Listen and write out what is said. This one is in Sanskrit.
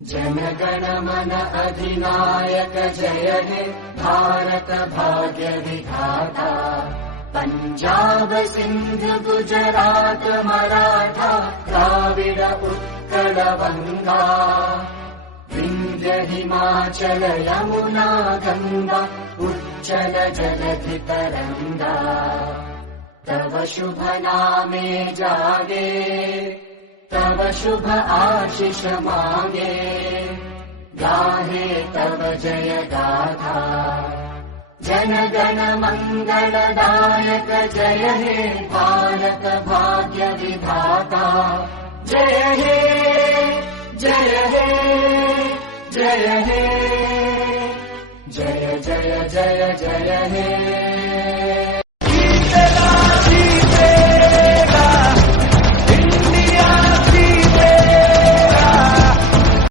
जनगण मन अधिनायक जय हे भारत भाग्य विधाता। पंजाब सिंध गुजरात मराठा द्राविड उत्कल गंगा, विंध्य हिमाचल यमुना गंगा उच्चल जलधि तरंगा। तव शुभ नामे जागे, तव शुभ आशीष मांगे, गाहे तव जय गाथा। जन गण मंगलदायक जय हे भारत भाग्य विधाता। जय हे जय हे जय हे, जय जय जय जय हे।